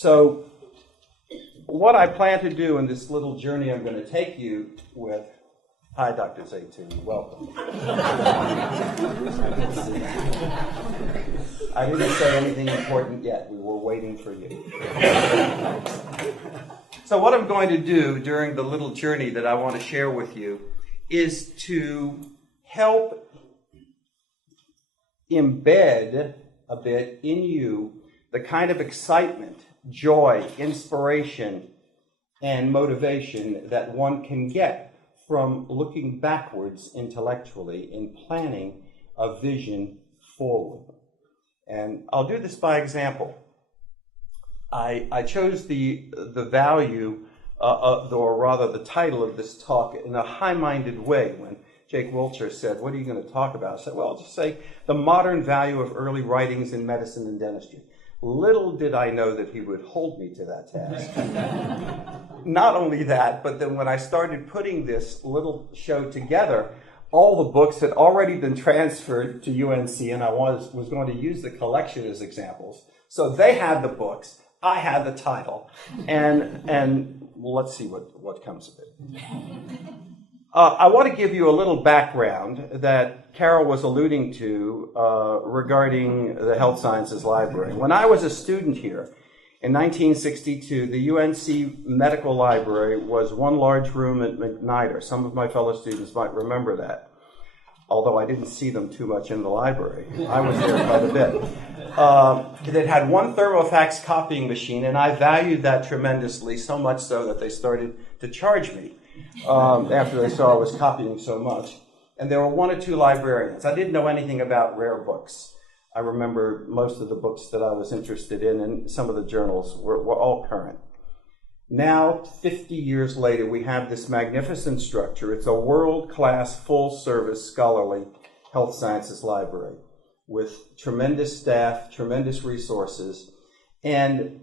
So what I plan to do in this little journey I'm going to take you with, hi, Dr. Zaytoon, welcome. I didn't say anything important yet. We were waiting for you. So what I'm going to do during the little journey that I want to share with you is to help embed a bit in you the kind of excitement, joy, inspiration, and motivation that one can get from looking backwards intellectually in planning a vision forward. And I'll do this by example. I chose the value, or rather the title of this talk in a high-minded way. When Jake Wiltshire said, what are you going to talk about? I said, well, I'll just say the modern value of early writings in medicine and dentistry. Little did I know that he would hold me to that task. Not only that, but then when I started putting this little show together, all the books had already been transferred to UNC, and I was going to use the collection as examples. So they had the books, I had the title, and let's see what comes of it. I want to give you a little background that Carol was alluding to regarding the Health Sciences Library. When I was a student here in 1962, the UNC Medical Library was one large room at McNider. Some of my fellow students might remember that, although I didn't see them too much in the library. I was there quite a bit. It had one thermofax copying machine, and I valued that tremendously, so much so that they started to charge me after they saw I was copying so much. And there were one or two librarians. I didn't know anything about rare books. I remember most of the books that I was interested in, and some of the journals were all current. Now, 50 years later, we have this magnificent structure. It's a world-class, full-service, scholarly health sciences library with tremendous staff, tremendous resources. And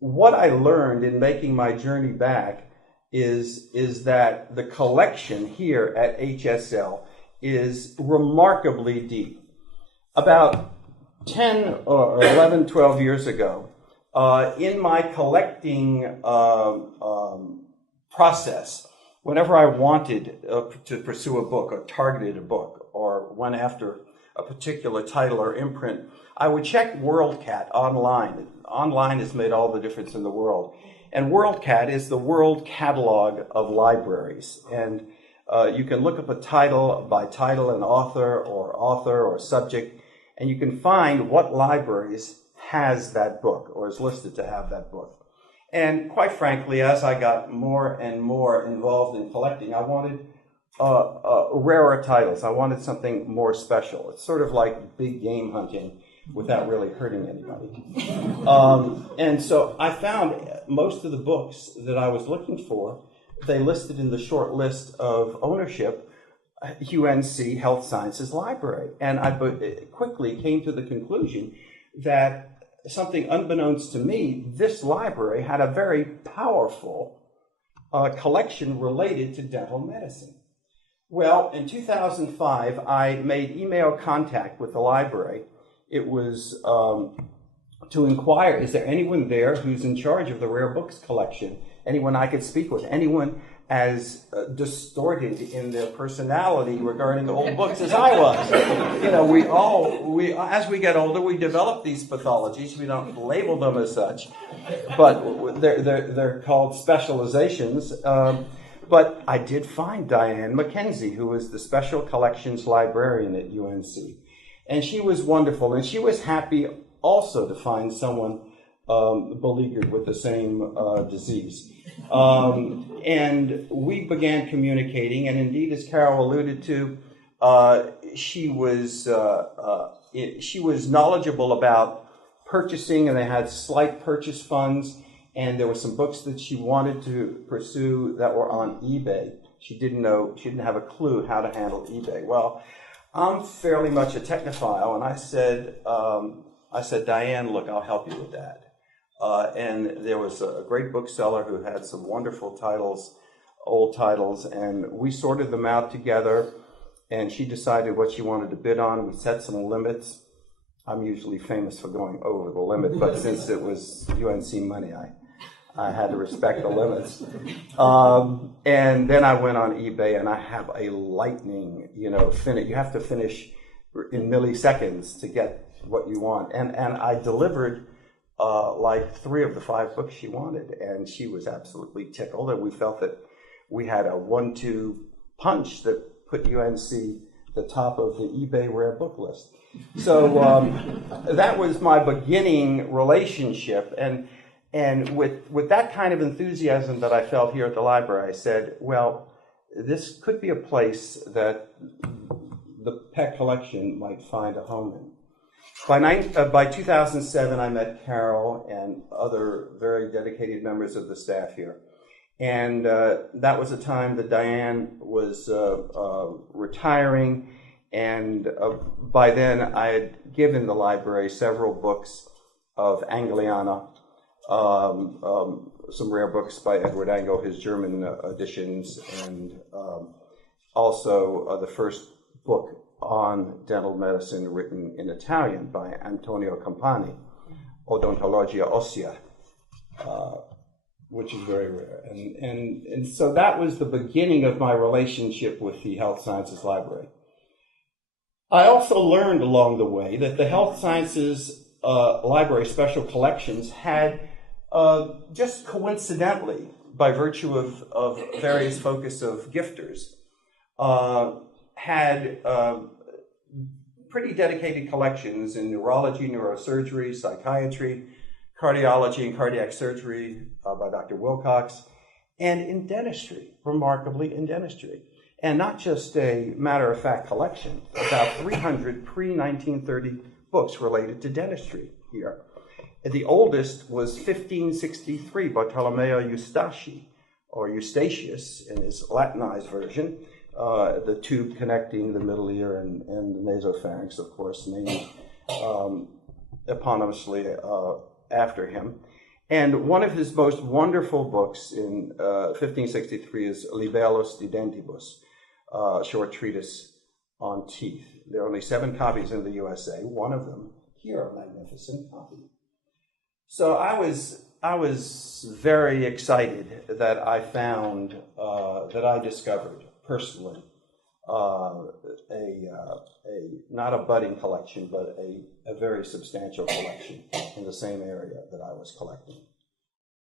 what I learned in making my journey back is that the collection here at HSL is remarkably deep. About 10 or 11, 12 years ago, in my collecting process, whenever I wanted to pursue a book or targeted a book or went after a particular title or imprint, I would check WorldCat online. Online has made all the difference in the world. And WorldCat is the world catalog of libraries. And you can look up a title by title, an author or subject, and you can find what libraries has that book or is listed to have that book. And quite frankly, as I got more and more involved in collecting, I wanted rarer titles. I wanted something more special. It's sort of like big game hunting without really hurting anybody. And so I found most of the books that I was looking for, they listed in the short list of ownership UNC Health Sciences Library. And I quickly came to the conclusion that something unbeknownst to me, this library had a very powerful collection related to dental medicine. Well, in 2005, I made email contact with the library. It was to inquire, is there anyone there who's in charge of the rare books collection? Anyone I could speak with? Anyone as distorted in their personality regarding the old books as I was? You know, we as we get older, we develop these pathologies. We don't label them as such, but they're called specializations. But I did find Diane McKenzie, who was the special collections librarian at UNC. And she was wonderful, and she was happy also to find someone beleaguered with the same disease. And we began communicating, and indeed, as Carol alluded to, she was knowledgeable about purchasing, and they had slight purchase funds, and there were some books that she wanted to pursue that were on eBay. She didn't have a clue how to handle eBay. Well, I'm fairly much a technophile, and I said, Diane, look, I'll help you with that. And there was a great bookseller who had some wonderful titles, old titles, and we sorted them out together, and she decided what she wanted to bid on. We set some limits. I'm usually famous for going over the limit, but since it was UNC money, I had to respect the limits. And then I went on eBay, and I have a lightning, finish. You have to finish in milliseconds to get what you want. And I delivered like 3 of the 5 books she wanted, and she was absolutely tickled, and we felt that we had a 1-2 punch that put UNC the top of the eBay rare book list. So that was my beginning relationship, and with that kind of enthusiasm that I felt here at the library, I said, well, this could be a place that the Peck collection might find a home in. By 2007, I met Carol and other very dedicated members of the staff here. And that was a time that Diane was retiring, and by then I had given the library several books of Angliana, some rare books by Edward Ango, his German editions, and also the first book on dental medicine written in Italian by Antonio Campani, Odontologia Ossea, which is very rare. And so that was the beginning of my relationship with the Health Sciences Library. I also learned along the way that the Health Sciences Library Special Collections had, just coincidentally, by virtue of various focus of gifters, had pretty dedicated collections in neurology, neurosurgery, psychiatry, cardiology and cardiac surgery by Dr. Wilcox, and in dentistry, remarkably in dentistry. And not just a matter-of-fact collection, about 300 pre-1930 books related to dentistry here. The oldest was 1563, Bartolomeo Eustachi, or Eustachius in his Latinized version, the tube connecting the middle ear and the nasopharynx, of course, named eponymously after him. And one of his most wonderful books in 1563 is Libellus de Dentibus, a short treatise on teeth. There are only 7 copies in the USA, one of them here, a magnificent copy. So I was very excited that I found, that I discovered personally not a budding collection, but a very substantial collection in the same area that I was collecting.